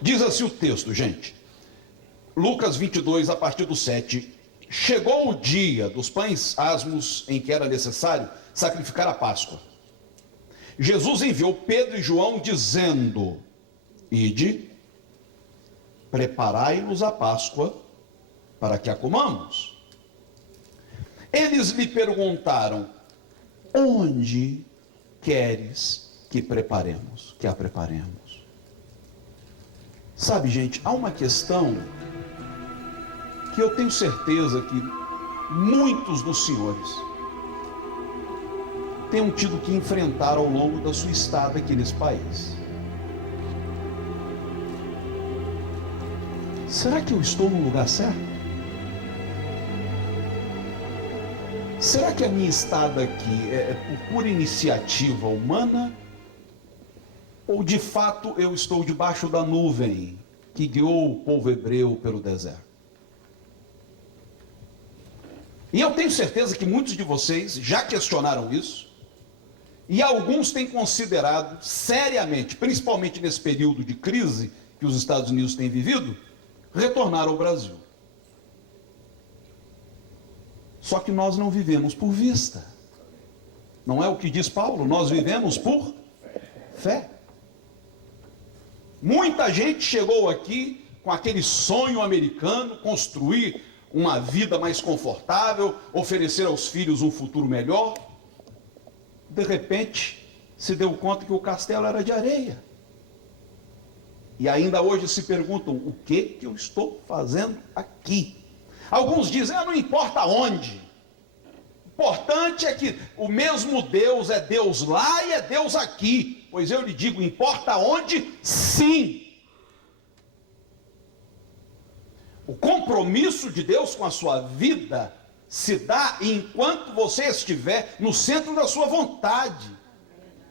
Diz assim o texto, gente. Lucas 22, a partir do 7. Chegou o dia dos pães asmos em que era necessário sacrificar a Páscoa. Jesus enviou Pedro e João dizendo: ide, preparai-nos a Páscoa para que a comamos. Eles lhe perguntaram: onde queres que preparemos, que a preparemos? Sabe, gente, há uma questão que eu tenho certeza que muitos dos senhores tenham tido que enfrentar ao longo da sua estada aqui nesse país. Será que eu estou no lugar certo? Será que a minha estada aqui é por pura iniciativa humana? Ou de fato eu estou debaixo da nuvem que guiou o povo hebreu pelo deserto? E eu tenho certeza que muitos de vocês já questionaram isso, e alguns têm considerado seriamente, principalmente nesse período de crise que os Estados Unidos têm vivido, retornar ao Brasil. Só que nós não vivemos por vista. Não é o que diz Paulo? Nós vivemos por fé. Muita gente chegou aqui com aquele sonho americano, construir uma vida mais confortável, oferecer aos filhos um futuro melhor. De repente, se deu conta que o castelo era de areia. E ainda hoje se perguntam: o que eu estou fazendo aqui? Alguns dizem: não importa onde. O importante é que o mesmo Deus é Deus lá e é Deus aqui. Pois eu lhe digo: importa onde, sim. O compromisso de Deus com a sua vida se dá enquanto você estiver no centro da sua vontade.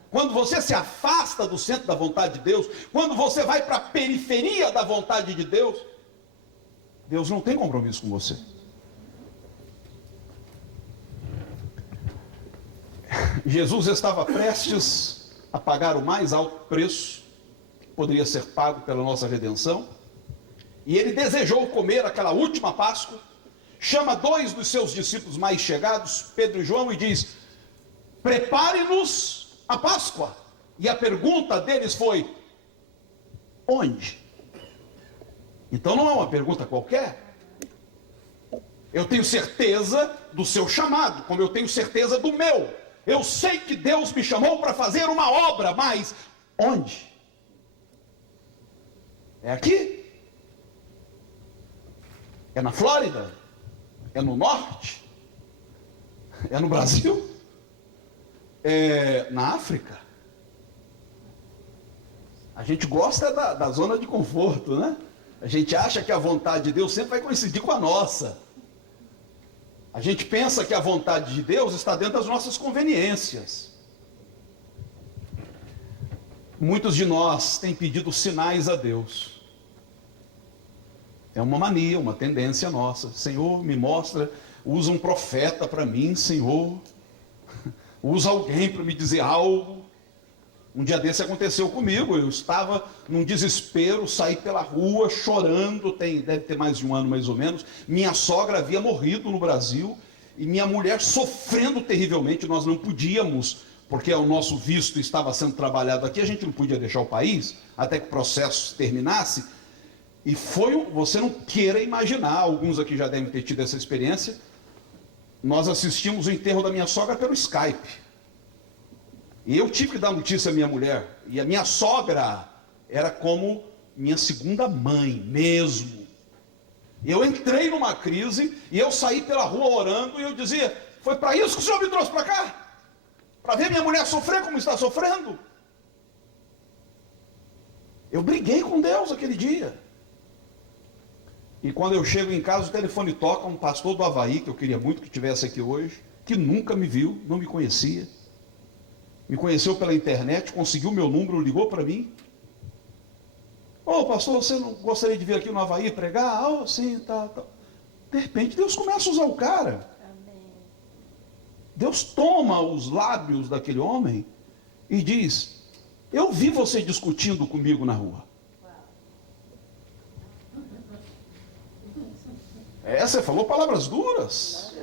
Quando você se afasta do centro da vontade de Deus, quando você vai para a periferia da vontade de Deus, Deus não tem compromisso com você. Jesus estava prestes a pagar o mais alto preço que poderia ser pago pela nossa redenção, e ele desejou comer aquela última Páscoa. Chama dois dos seus discípulos mais chegados, Pedro e João, e diz: prepare-nos a Páscoa. E a pergunta deles foi: onde? Então não é uma pergunta qualquer. Eu tenho certeza do seu chamado, como eu tenho certeza do meu. Eu sei que Deus me chamou para fazer uma obra, mas onde? É aqui? É na Flórida? É no norte? É no Brasil? É na África? A gente gosta da zona de conforto, né? A gente acha que a vontade de Deus sempre vai coincidir com a nossa. A gente pensa que a vontade de Deus está dentro das nossas conveniências. Muitos de nós têm pedido sinais a Deus. É uma mania, uma tendência nossa. Senhor, me mostra, usa um profeta para mim, Senhor. Usa alguém para me dizer algo. Um dia desse aconteceu comigo. Eu estava num desespero, saí pela rua chorando, deve ter mais de um ano mais ou menos. Minha sogra havia morrido no Brasil e minha mulher sofrendo terrivelmente. Nós não podíamos, porque o nosso visto estava sendo trabalhado aqui, a gente não podia deixar o país até que o processo terminasse. E você não queira imaginar, alguns aqui já devem ter tido essa experiência. Nós assistimos o enterro da minha sogra pelo Skype. E eu tive que dar notícia à minha mulher. E a minha sogra era como minha segunda mãe mesmo. Eu entrei numa crise e eu saí pela rua orando e eu dizia: foi para isso que o Senhor me trouxe para cá? Para ver minha mulher sofrer como está sofrendo? Eu briguei com Deus aquele dia. E quando eu chego em casa, o telefone toca, um pastor do Havaí, que eu queria muito que estivesse aqui hoje, que nunca me viu, não me conhecia. Me conheceu pela internet, conseguiu meu número, ligou para mim. Ô pastor, você não gostaria de vir aqui no Havaí pregar? Ah, sim, tá. De repente Deus começa a usar o cara. Deus toma os lábios daquele homem e diz: eu vi você discutindo comigo na rua. Você falou palavras duras.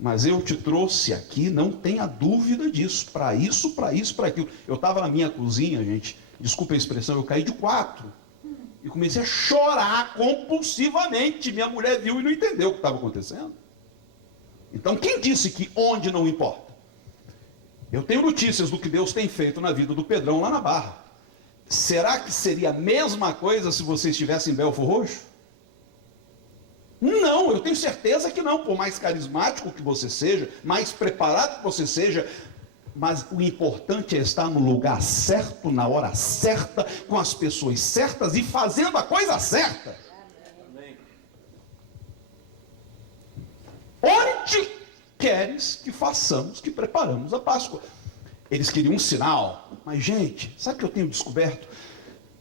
Mas eu te trouxe aqui, não tenha dúvida disso, para isso, para isso, para aquilo. Eu estava na minha cozinha, gente, desculpa a expressão, eu caí de 4. E comecei a chorar compulsivamente. Minha mulher viu e não entendeu o que estava acontecendo. Então, quem disse que onde não importa? Eu tenho notícias do que Deus tem feito na vida do Pedrão lá na Barra. Será que seria a mesma coisa se você estivesse em Belfor Roxo? Não, eu tenho certeza que não. Por mais carismático que você seja, mais preparado que você seja, mas o importante é estar no lugar certo, na hora certa, com as pessoas certas e fazendo a coisa certa. Onde queres que façamos, que preparamos a Páscoa? Eles queriam um sinal, mas gente, sabe o que eu tenho descoberto?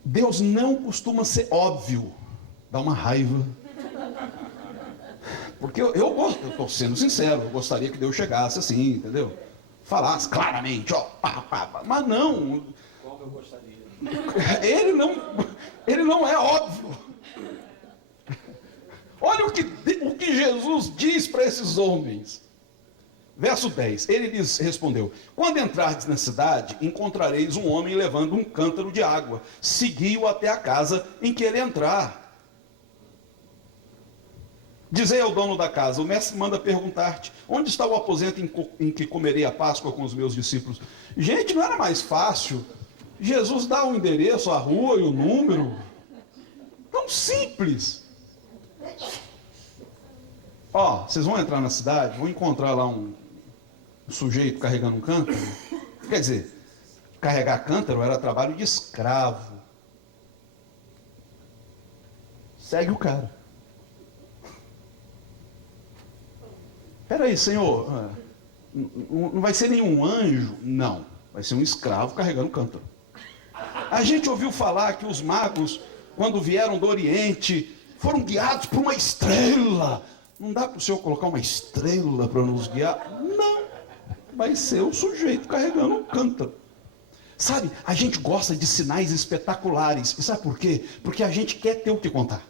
Deus não costuma ser óbvio. Dá uma raiva. Porque eu estou sendo sincero, eu gostaria que Deus chegasse assim, entendeu? Falasse claramente, ó, pá, pá, pá. Mas não. Como eu gostaria. Ele não é óbvio. Olha o que Jesus diz para esses homens. Verso 10, ele lhes respondeu: quando entrardes na cidade, encontrareis um homem levando um cântaro de água. Segui-o até a casa em que ele entrar. Dizei ao dono da casa: o mestre manda perguntar-te, onde está o aposento em que comerei a Páscoa com os meus discípulos? Gente, não era mais fácil? Jesus dá o endereço, a rua e o número. Tão simples. Ó, vocês vão entrar na cidade, vão encontrar lá um sujeito carregando um cântaro. Quer dizer, carregar cântaro era trabalho de escravo. Segue o cara. Peraí, Senhor, não vai ser nenhum anjo? Não, vai ser um escravo carregando cântaro. A gente ouviu falar que os magos, quando vieram do Oriente, foram guiados por uma estrela. Não dá para o Senhor colocar uma estrela para nos guiar? Não, vai ser o sujeito carregando um cântaro. Sabe, a gente gosta de sinais espetaculares. E sabe por quê? Porque a gente quer ter o que contar.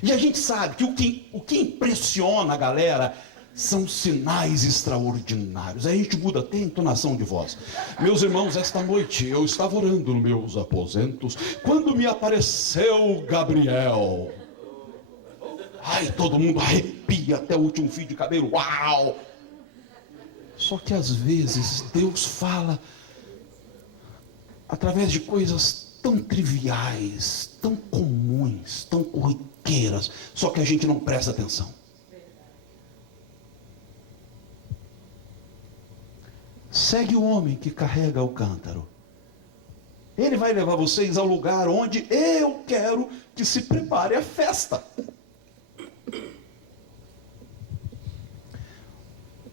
E a gente sabe que o que impressiona a galera são sinais extraordinários. Aí a gente muda até a entonação de voz. Meus irmãos, esta noite eu estava orando nos meus aposentos, quando me apareceu Gabriel. Ai, todo mundo arrepia até o último fio de cabelo. Uau! Só que às vezes Deus fala através de coisas tão triviais, tão comuns, tão corriqueiras, só que a gente não presta atenção. Segue o homem que carrega o cântaro. Ele vai levar vocês ao lugar onde eu quero que se prepare a festa.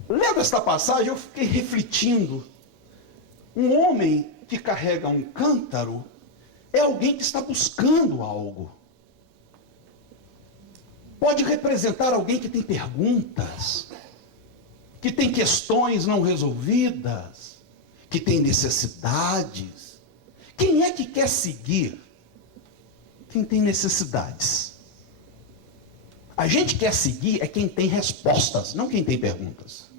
Lendo esta passagem, eu fiquei refletindo. Um homem que carrega um cântaro é alguém que está buscando algo. Pode representar alguém que tem perguntas, que tem questões não resolvidas, que tem necessidades. Quem é que quer seguir? Quem tem necessidades. A gente quer seguir é quem tem respostas, não quem tem perguntas.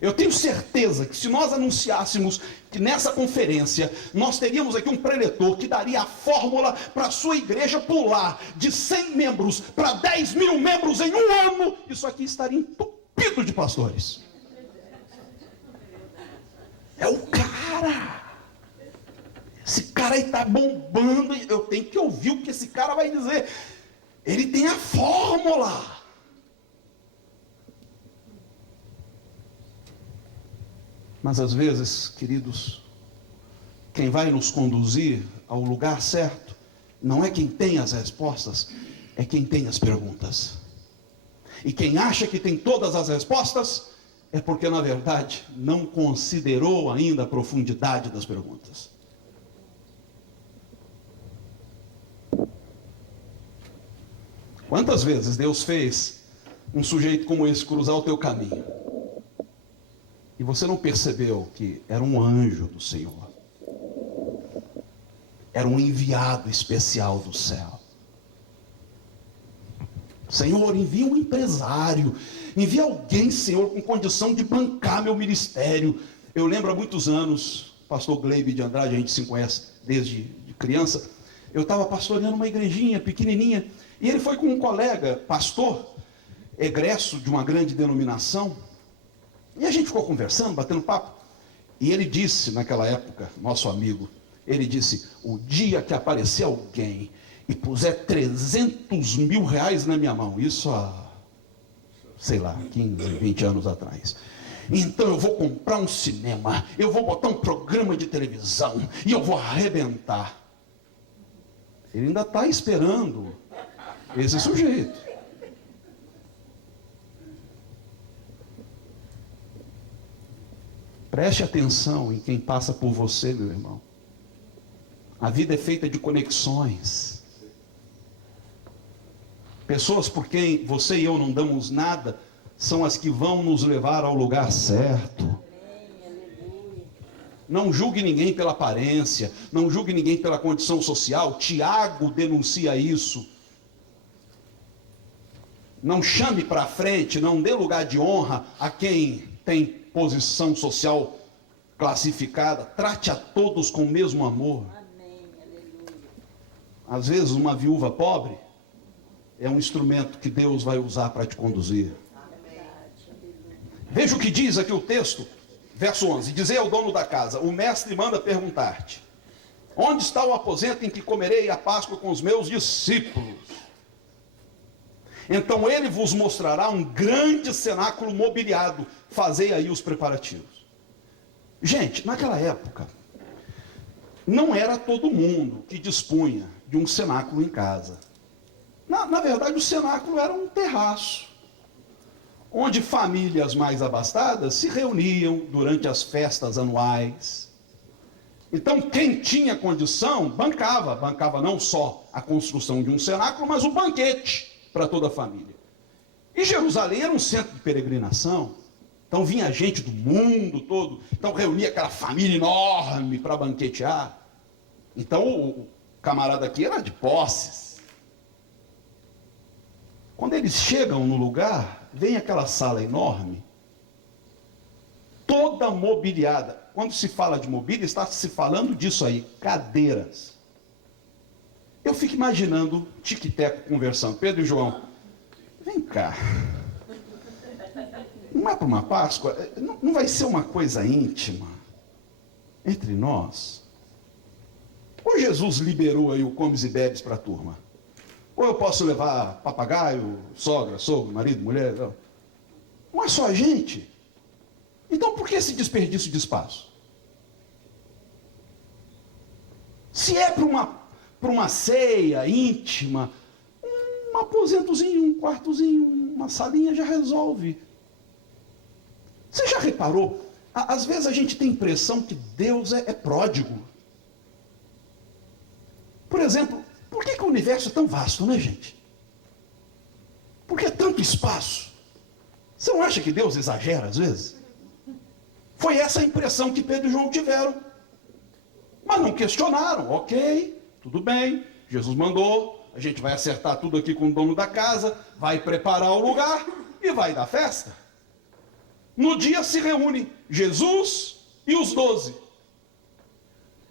Eu tenho certeza que se nós anunciássemos que nessa conferência nós teríamos aqui um preletor que daria a fórmula para a sua igreja pular de 100 membros para 10 mil membros em um ano, isso aqui estaria entupido de pastores. É o cara. Esse cara aí está bombando, eu tenho que ouvir o que esse cara vai dizer. Ele tem a fórmula. Mas às vezes, queridos, quem vai nos conduzir ao lugar certo, não é quem tem as respostas, é quem tem as perguntas. E quem acha que tem todas as respostas, é porque na verdade não considerou ainda a profundidade das perguntas. Quantas vezes Deus fez um sujeito como esse cruzar o teu caminho? E você não percebeu que era um anjo do Senhor. era um enviado especial do céu. Senhor, envia um empresário, envia alguém, Senhor, com condição de bancar meu ministério. Eu lembro há muitos anos, pastor Gleibe de Andrade, a gente se conhece desde criança, eu estava pastoreando uma igrejinha pequenininha, e ele foi com um colega, pastor, egresso de uma grande denominação, e a gente ficou conversando, batendo papo, e ele disse naquela época, nosso amigo, ele disse: o dia que aparecer alguém e puser 300 mil reais na minha mão, isso há, sei lá, 15, 20 anos atrás, então eu vou comprar um cinema, eu vou botar um programa de televisão, e eu vou arrebentar. Ele ainda está esperando esse sujeito. Preste atenção em quem passa por você, meu irmão. A vida é feita de conexões. Pessoas por quem você e eu não damos nada são as que vão nos levar ao lugar certo. Não julgue ninguém pela aparência, não julgue ninguém pela condição social. Tiago denuncia isso. Não chame para frente, não dê lugar de honra a quem tem posição social classificada. Trate a todos com o mesmo amor. Às vezes uma viúva pobre é um instrumento que Deus vai usar para te conduzir. Veja o que diz aqui o texto, verso 11. Dizei ao dono da casa: o mestre manda perguntar-te: onde está o aposento em que comerei a Páscoa com os meus discípulos? Então ele vos mostrará um grande cenáculo mobiliado. Fazei aí os preparativos. Gente, naquela época, não era todo mundo que dispunha de um cenáculo em casa. Na verdade, o cenáculo era um terraço, onde famílias mais abastadas se reuniam durante as festas anuais. Então, quem tinha condição, bancava não só a construção de um cenáculo, mas o banquete para toda a família. E Jerusalém era um centro de peregrinação, então vinha gente do mundo todo, então reunia aquela família enorme para banquetear. Então o camarada aqui era de posses. Quando eles chegam no lugar, vem aquela sala enorme, toda mobiliada. Quando se fala de mobília, está se falando disso aí, cadeiras. Eu fico imaginando Tic-Teco conversando. Pedro e João, vem cá. Não é para uma Páscoa? Não vai ser uma coisa íntima entre nós? Ou Jesus liberou aí o comes e bebes para a turma? Ou eu posso levar papagaio, sogra, sogro, marido, mulher? Não é só a gente. Então por que esse desperdício de espaço? Se é para uma ceia íntima, um aposentozinho, um quartozinho, uma salinha já resolve. Você já reparou? Às vezes a gente tem a impressão que Deus é pródigo. Por exemplo, por que o universo é tão vasto, né, gente? Por que é tanto espaço? Você não acha que Deus exagera às vezes? Foi essa a impressão que Pedro e João tiveram. Mas não questionaram. Ok, tudo bem, Jesus mandou, a gente vai acertar tudo aqui com o dono da casa, vai preparar o lugar e vai dar festa. No dia se reúnem Jesus e os 12.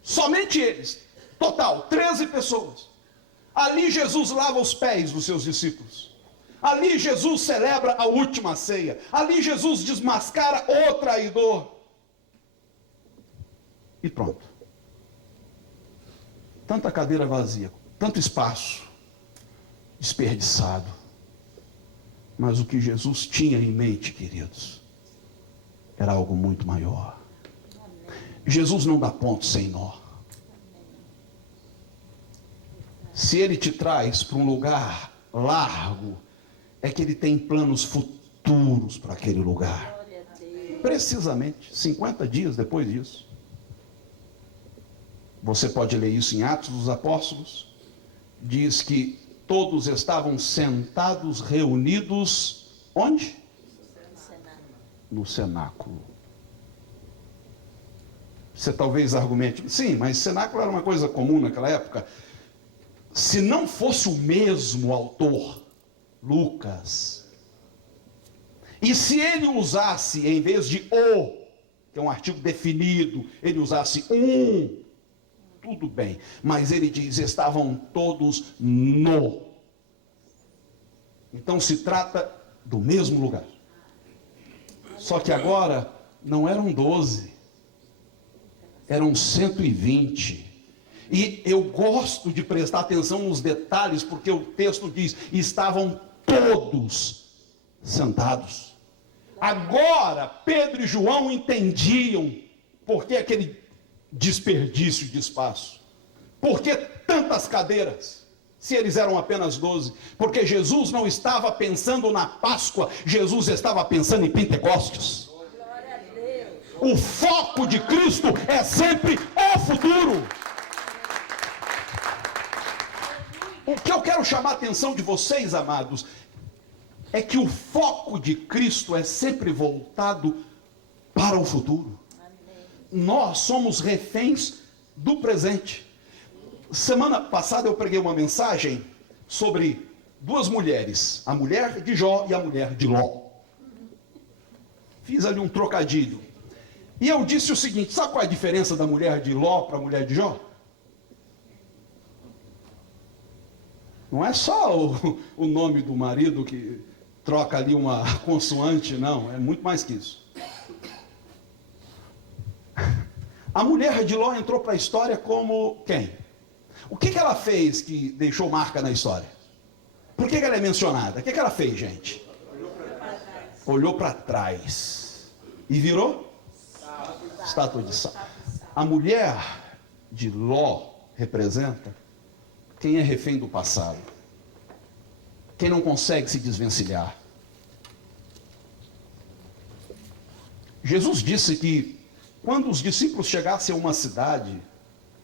Somente eles. Total, 13 pessoas. Ali Jesus lava os pés dos seus discípulos. Ali Jesus celebra a última ceia. Ali Jesus desmascara o traidor. E pronto. Tanta cadeira vazia, tanto espaço desperdiçado. Mas o que Jesus tinha em mente, queridos, era algo muito maior. Jesus não dá ponto sem nó. Se ele te traz para um lugar largo, é que ele tem planos futuros para aquele lugar. Precisamente 50 dias depois disso. Você pode ler isso em Atos dos Apóstolos. Diz que todos estavam sentados, reunidos, onde? No cenáculo. Você talvez argumente, sim, mas cenáculo era uma coisa comum naquela época. Se não fosse o mesmo autor, Lucas, e se ele usasse, em vez de o, que é um artigo definido, ele usasse um, tudo bem. Mas ele diz, estavam todos no. Então se trata do mesmo lugar. Só que agora não eram 12, eram 120. E eu gosto de prestar atenção nos detalhes, porque o texto diz, estavam todos sentados. Agora Pedro e João entendiam por que aquele desperdício de espaço. Por que tantas cadeiras, se eles eram apenas 12? Porque Jesus não estava pensando na Páscoa, Jesus estava pensando em Pentecostes. O foco de Cristo é sempre o futuro. O que eu quero chamar a atenção de vocês, amados, é que o foco de Cristo é sempre voltado para o futuro. Nós somos reféns do presente. Semana passada eu preguei uma mensagem sobre duas mulheres, a mulher de Jó e a mulher de Ló. Fiz ali um trocadilho. E eu disse o seguinte, sabe qual é a diferença da mulher de Ló para a mulher de Jó? Não é só o nome do marido que troca ali uma consoante, não, é muito mais que isso. A mulher de Ló entrou para a história como quem? O que ela fez que deixou marca na história? Por que ela é mencionada? O que ela fez, gente? Olhou para trás. E virou? Estátua de sal. A mulher de Ló representa quem é refém do passado. Quem não consegue se desvencilhar. Jesus disse que quando os discípulos chegassem a uma cidade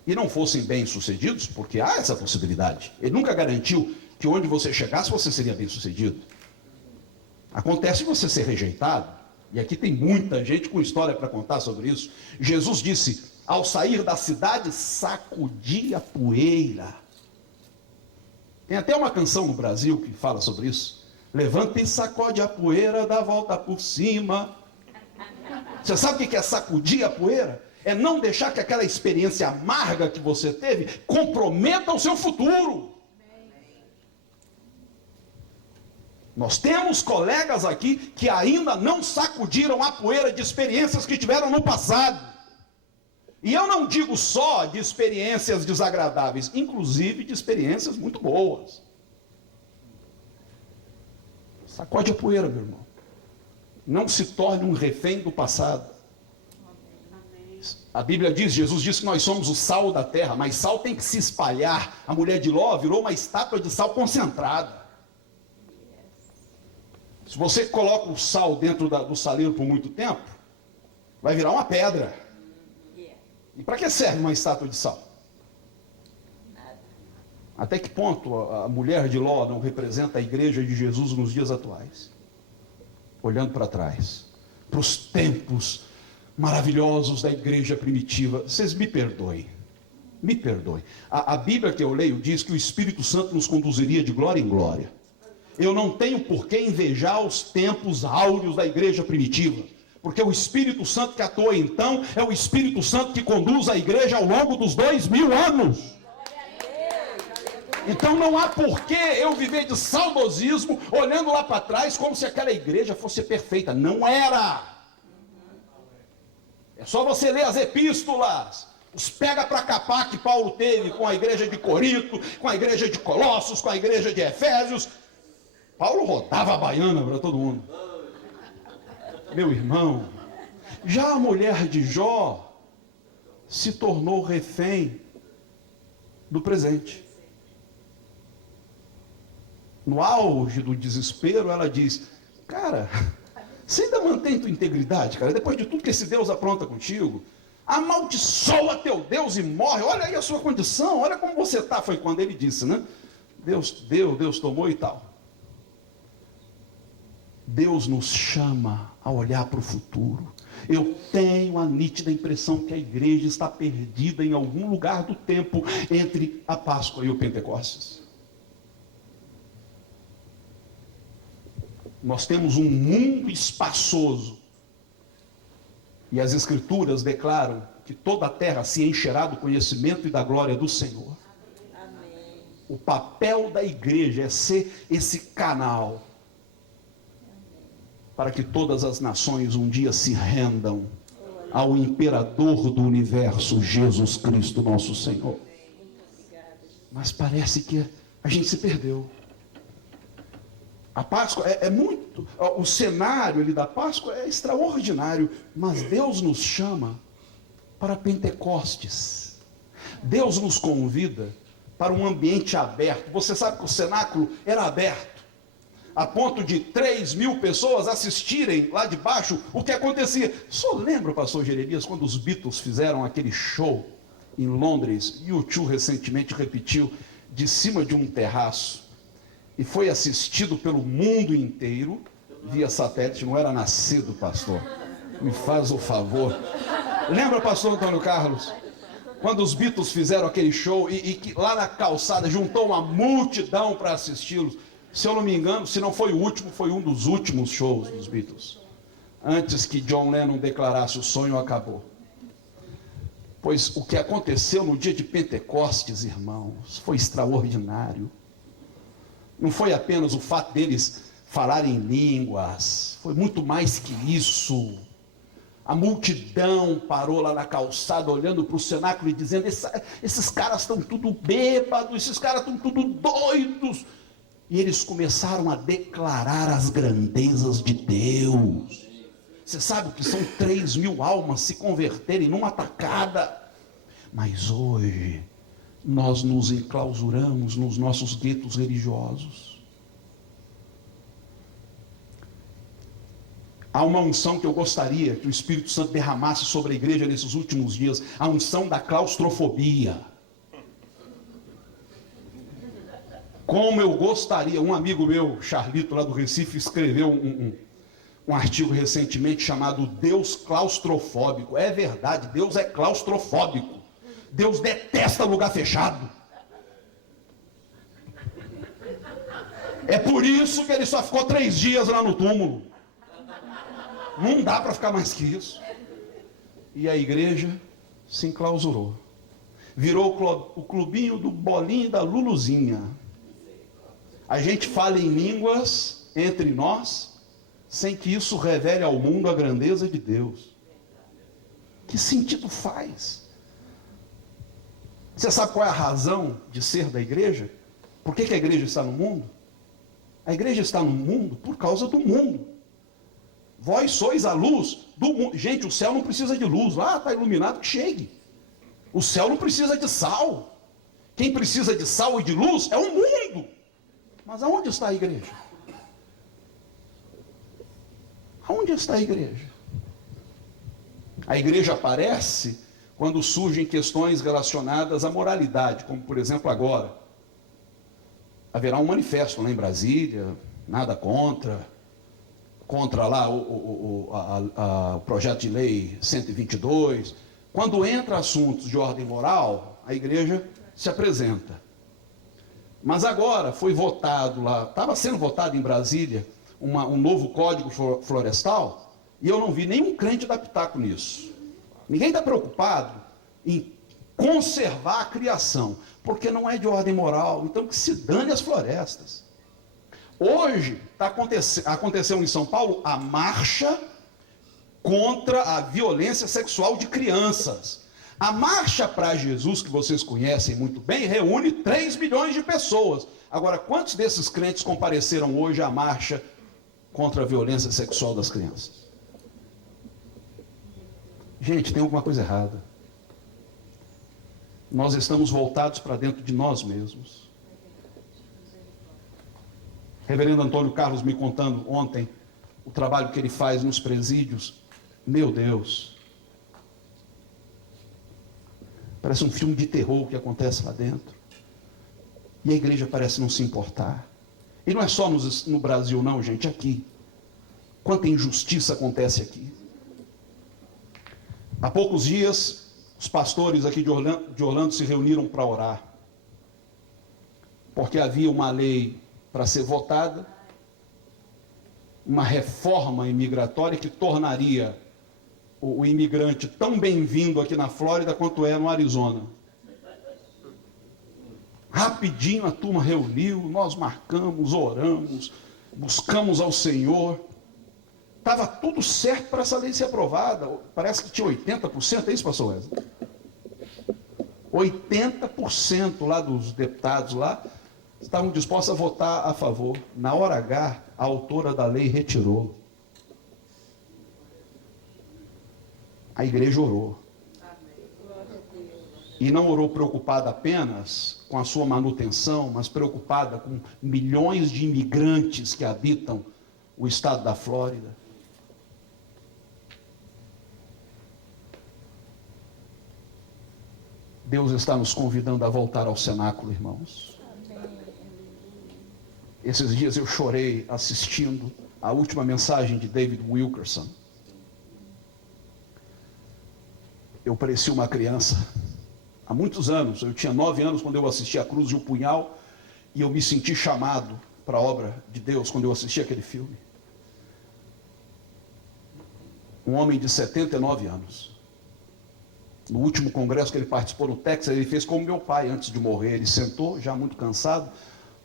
e não fossem bem-sucedidos, porque há essa possibilidade, ele nunca garantiu que onde você chegasse você seria bem-sucedido. Acontece você ser rejeitado, e aqui tem muita gente com história para contar sobre isso. Jesus disse, ao sair da cidade, sacudia a poeira. Tem até uma canção no Brasil que fala sobre isso. Levanta e sacode a poeira, dá a volta por cima. Você sabe o que é sacudir a poeira? É não deixar que aquela experiência amarga que você teve comprometa o seu futuro. Nós temos colegas aqui que ainda não sacudiram a poeira de experiências que tiveram no passado. E eu não digo só de experiências desagradáveis, inclusive de experiências muito boas. Sacode a poeira, meu irmão. Não se torne um refém do passado. A Bíblia diz, Jesus diz que nós somos o sal da terra, mas sal tem que se espalhar. A mulher de Ló virou uma estátua de sal concentrada. Se você coloca o sal dentro do saleiro por muito tempo, vai virar uma pedra. E para que serve uma estátua de sal? Até que ponto a mulher de Ló não representa a igreja de Jesus nos dias atuais? Olhando para trás, para os tempos maravilhosos da igreja primitiva. Vocês me perdoem. Me perdoem. A Bíblia que eu leio diz que o Espírito Santo nos conduziria de glória em glória. Eu não tenho por que invejar os tempos áureos da igreja primitiva. Porque o Espírito Santo que atuou então é o Espírito Santo que conduz a igreja ao longo dos 2000 anos. Então não há porquê eu viver de saudosismo, olhando lá para trás como se aquela igreja fosse perfeita. Não era. É só você ler as epístolas, os pega para capar que Paulo teve com a igreja de Corinto, com a igreja de Colossos, com a igreja de Efésios. Paulo rodava a baiana para todo mundo. Meu irmão, já a mulher de Jó se tornou refém do presente. No auge do desespero, ela diz, cara, você ainda mantém tua integridade, cara, depois de tudo que esse Deus apronta contigo, amaldiçoa teu Deus e morre, olha aí a sua condição, olha como você está, foi quando ele disse, né? Deus deu, Deus tomou e tal. Deus nos chama a olhar para o futuro. Eu tenho a nítida impressão que a igreja está perdida em algum lugar do tempo entre a Páscoa e o Pentecostes. Nós temos um mundo espaçoso. E as Escrituras declaram que toda a terra se encherá do conhecimento e da glória do Senhor. Amém. O papel da igreja é ser esse canal para que todas as nações um dia se rendam ao imperador do universo, Jesus Cristo, nosso Senhor. Mas parece que a gente se perdeu. A Páscoa é muito... O cenário ali da Páscoa é extraordinário, mas Deus nos chama para Pentecostes. Deus nos convida para um ambiente aberto. Você sabe que o cenáculo era aberto, a ponto de 3.000 pessoas assistirem lá de baixo o que acontecia. Só lembra, pastor Jeremias, quando os Beatles fizeram aquele show em Londres, e o U2 recentemente repetiu, de cima de um terraço, e foi assistido pelo mundo inteiro, via satélite. Não era nascido, pastor, me faz o favor. Lembra, pastor Antônio Carlos, quando os Beatles fizeram aquele show, e que lá na calçada juntou uma multidão para assisti-los? Se eu não me engano, se não foi o último, foi um dos últimos shows dos Beatles, antes que John Lennon declarasse: o sonho acabou. Pois o que aconteceu no dia de Pentecostes, irmãos, foi extraordinário. Não foi apenas o fato deles falarem línguas, foi muito mais que isso. A multidão parou lá na calçada, olhando para o cenáculo e dizendo: esses caras estão tudo bêbados, esses caras estão tudo doidos. E eles começaram a declarar as grandezas de Deus. Você sabe que são 3.000 almas se converterem numa tacada. Mas hoje nós nos enclausuramos nos nossos guetos religiosos. Há uma unção que eu gostaria que o Espírito Santo derramasse sobre a igreja nesses últimos dias, a unção da claustrofobia. Como eu gostaria, um amigo meu, Charlito, lá do Recife, escreveu um artigo recentemente chamado Deus Claustrofóbico. É verdade, Deus é claustrofóbico. Deus detesta lugar fechado. É por isso que ele só ficou 3 dias lá no túmulo. Não dá para ficar mais que isso. E a igreja se enclausurou. Virou o clubinho do bolinho da Luluzinha. A gente fala em línguas entre nós, sem que isso revele ao mundo a grandeza de Deus. Que sentido faz? Você sabe qual é a razão de ser da igreja? Por que a igreja está no mundo? A igreja está no mundo por causa do mundo. Vós sois a luz do mundo. Gente, o céu não precisa de luz. Lá está iluminado, que chegue. O céu não precisa de sal. Quem precisa de sal e de luz é o mundo. Mas aonde está a igreja? Aonde está a igreja? A igreja aparece quando surgem questões relacionadas à moralidade, como por exemplo agora. Haverá um manifesto lá em Brasília, nada contra lá o projeto de lei 122. Quando entra assuntos de ordem moral, a igreja se apresenta. Mas agora foi votado lá, estava sendo votado em Brasília, um novo código florestal, e eu não vi nenhum crente dar pitaco nisso. Ninguém está preocupado em conservar a criação, porque não é de ordem moral, então que se dane as florestas. Hoje aconteceu em São Paulo a marcha contra a violência sexual de crianças. A Marcha para Jesus, que vocês conhecem muito bem, reúne 3 milhões de pessoas. Agora, quantos desses crentes compareceram hoje à marcha contra a violência sexual das crianças? Gente, tem alguma coisa errada. Nós estamos voltados para dentro de nós mesmos. Reverendo Antônio Carlos me contando ontem o trabalho que ele faz nos presídios. Meu Deus. Parece um filme de terror que acontece lá dentro. E a igreja parece não se importar. E não é só no Brasil não, gente, aqui. Quanta injustiça acontece aqui. Há poucos dias, os pastores aqui de Orlando se reuniram para orar, porque havia uma lei para ser votada, uma reforma imigratória que tornaria o imigrante tão bem-vindo aqui na Flórida quanto é no Arizona. Rapidinho a turma reuniu, nós marcamos, oramos, buscamos ao Senhor. Estava tudo certo para essa lei ser aprovada. Parece que tinha 80%, é isso, pastor Wesley? 80% lá dos deputados lá estavam dispostos a votar a favor. Na hora H, a autora da lei retirou. A igreja orou. E não orou preocupada apenas com a sua manutenção, mas preocupada com milhões de imigrantes que habitam o estado da Flórida. Deus está nos convidando a voltar ao cenáculo, irmãos. Esses dias eu chorei assistindo a última mensagem de David Wilkerson. Eu parecia uma criança. Há muitos anos, eu tinha 9 anos quando eu assisti A Cruz e o Punhal, e eu me senti chamado para a obra de Deus quando eu assisti aquele filme. Um homem de 79 anos. No último congresso que ele participou no Texas, ele fez como meu pai antes de morrer. Ele sentou, já muito cansado,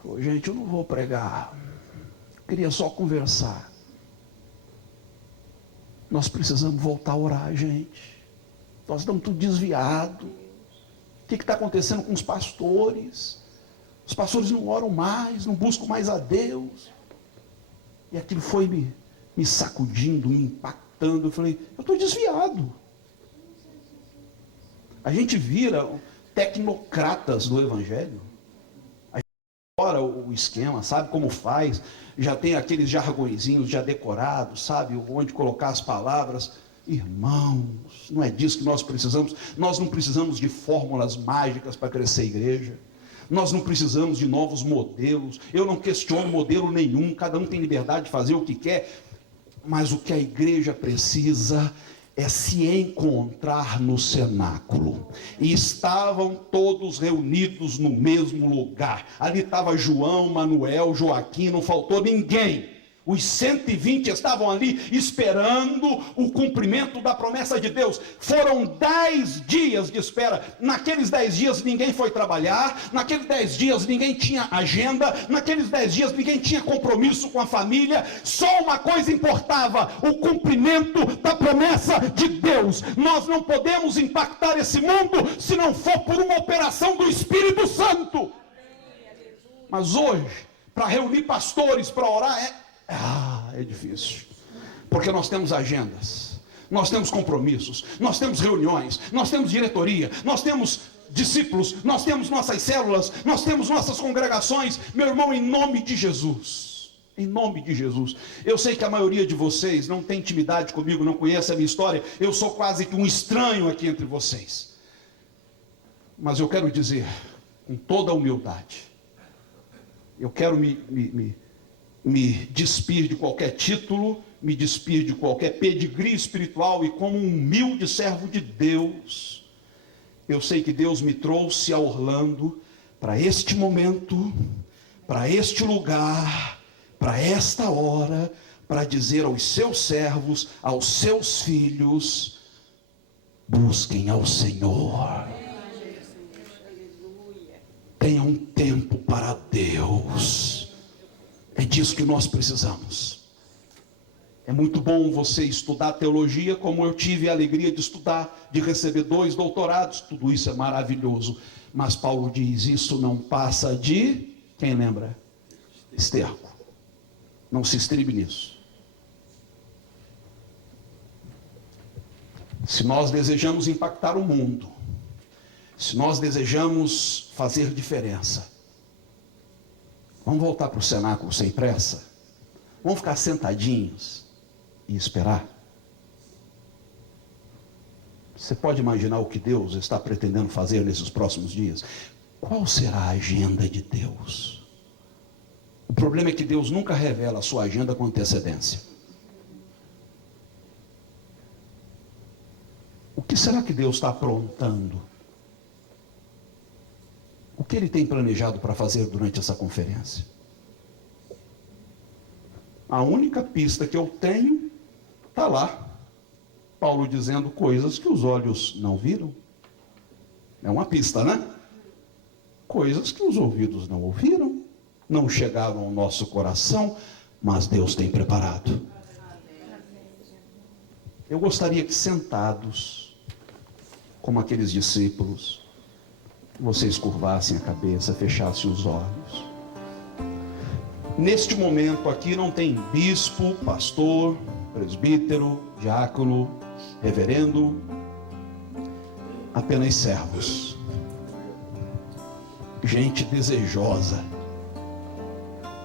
falou: gente, eu não vou pregar, eu queria só conversar. Nós precisamos voltar a orar, gente. Nós estamos tudo desviado. O que está acontecendo com os pastores? Os pastores não oram mais, não buscam mais a Deus. E aquilo foi me sacudindo, me impactando. Eu falei: eu estou desviado. A gente vira tecnocratas do Evangelho. A gente ora o esquema, sabe como faz, já tem aqueles jargõezinhos já decorados, sabe onde colocar as palavras. Irmãos, não é disso que nós precisamos. Nós não precisamos de fórmulas mágicas para crescer a igreja. Nós não precisamos de novos modelos. Eu não questiono modelo nenhum, cada um tem liberdade de fazer o que quer. Mas o que a igreja precisa é se encontrar no cenáculo. E estavam todos reunidos no mesmo lugar. Ali estava João, Manuel, Joaquim, não faltou ninguém. Os 120 estavam ali esperando o cumprimento da promessa de Deus. Foram 10 dias de espera. Naqueles 10 dias ninguém foi trabalhar. Naqueles 10 dias ninguém tinha agenda. Naqueles 10 dias ninguém tinha compromisso com a família. Só uma coisa importava: o cumprimento da promessa de Deus. Nós não podemos impactar esse mundo se não for por uma operação do Espírito Santo. Mas hoje, para reunir pastores, para orar, é difícil, porque nós temos agendas, nós temos compromissos, nós temos reuniões, nós temos diretoria, nós temos discípulos, nós temos nossas células, nós temos nossas congregações. Meu irmão, em nome de Jesus, em nome de Jesus, eu sei que a maioria de vocês não tem intimidade comigo, não conhece a minha história, eu sou quase que um estranho aqui entre vocês, mas eu quero dizer, com toda a humildade, eu quero me despir de qualquer título, me despir de qualquer pedigree espiritual, e como um humilde servo de Deus, eu sei que Deus me trouxe a Orlando para este momento, para este lugar, para esta hora, para dizer aos seus servos, aos seus filhos: busquem ao Senhor, tenham um tempo para Deus. É disso que nós precisamos. É muito bom você estudar teologia, como eu tive a alegria de estudar, de receber 2 doutorados, tudo isso é maravilhoso. Mas Paulo diz: isso não passa de, quem lembra? Esterco. Não se estribe nisso. Se nós desejamos impactar o mundo, se nós desejamos fazer diferença, vamos voltar para o cenáculo sem pressa? Vamos ficar sentadinhos e esperar? Você pode imaginar o que Deus está pretendendo fazer nesses próximos dias? Qual será a agenda de Deus? O problema é que Deus nunca revela a sua agenda com antecedência. O que será que Deus está aprontando? O que Ele tem planejado para fazer durante essa conferência? A única pista que eu tenho está lá. Paulo dizendo coisas que os olhos não viram. É uma pista, né? Coisas que os ouvidos não ouviram, não chegaram ao nosso coração, mas Deus tem preparado. Eu gostaria que sentados, como aqueles discípulos, vocês curvassem a cabeça, fechassem os olhos. Neste momento aqui não tem bispo, pastor, presbítero, diácono, reverendo, apenas servos. Gente desejosa.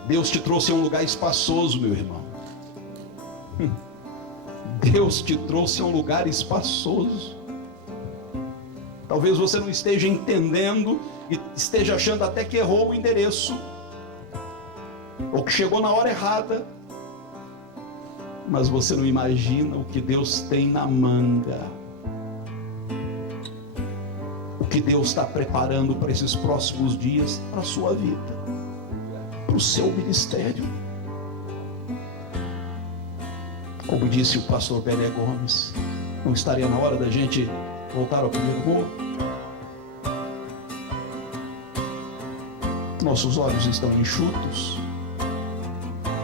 Deus te trouxe a um lugar espaçoso, meu irmão. Deus te trouxe a um lugar espaçoso. Talvez você não esteja entendendo e esteja achando até que errou o endereço, ou que chegou na hora errada. Mas você não imagina o que Deus tem na manga, o que Deus está preparando para esses próximos dias, para a sua vida, para o seu ministério. Como disse o pastor Bené Gomes, não estaria na hora da gente voltar ao primeiro amor? Nossos olhos estão enxutos,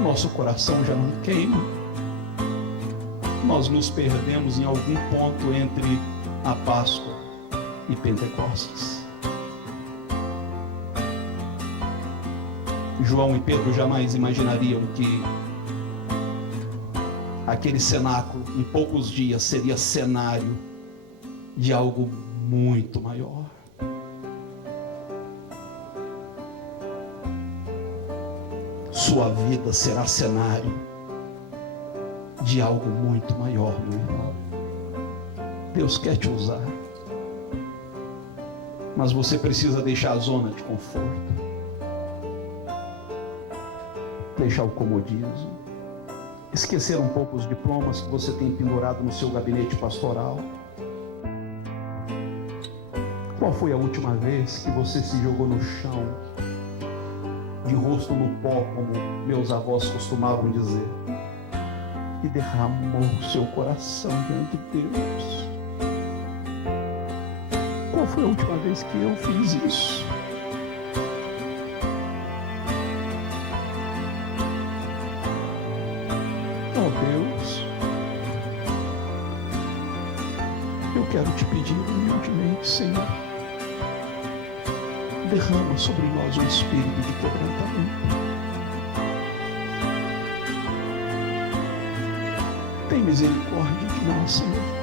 nosso coração já não queima, nós nos perdemos em algum ponto entre a Páscoa e Pentecostes. João e Pedro jamais imaginariam que aquele cenáculo, em poucos dias, seria cenário de algo muito maior. Sua vida será cenário de algo muito maior, meu irmão. Deus quer te usar, mas você precisa deixar a zona de conforto, deixar o comodismo, esquecer um pouco os diplomas que você tem pendurado no seu gabinete pastoral. Qual foi a última vez que você se jogou no chão, de rosto no pó, como meus avós costumavam dizer, e derramou seu coração diante de Deus? Qual foi a última vez que eu fiz isso? Oh Deus, eu quero te pedir humildemente, Senhor, derrama sobre nós um espírito de quebrantamento. Tem misericórdia de nós, Senhor.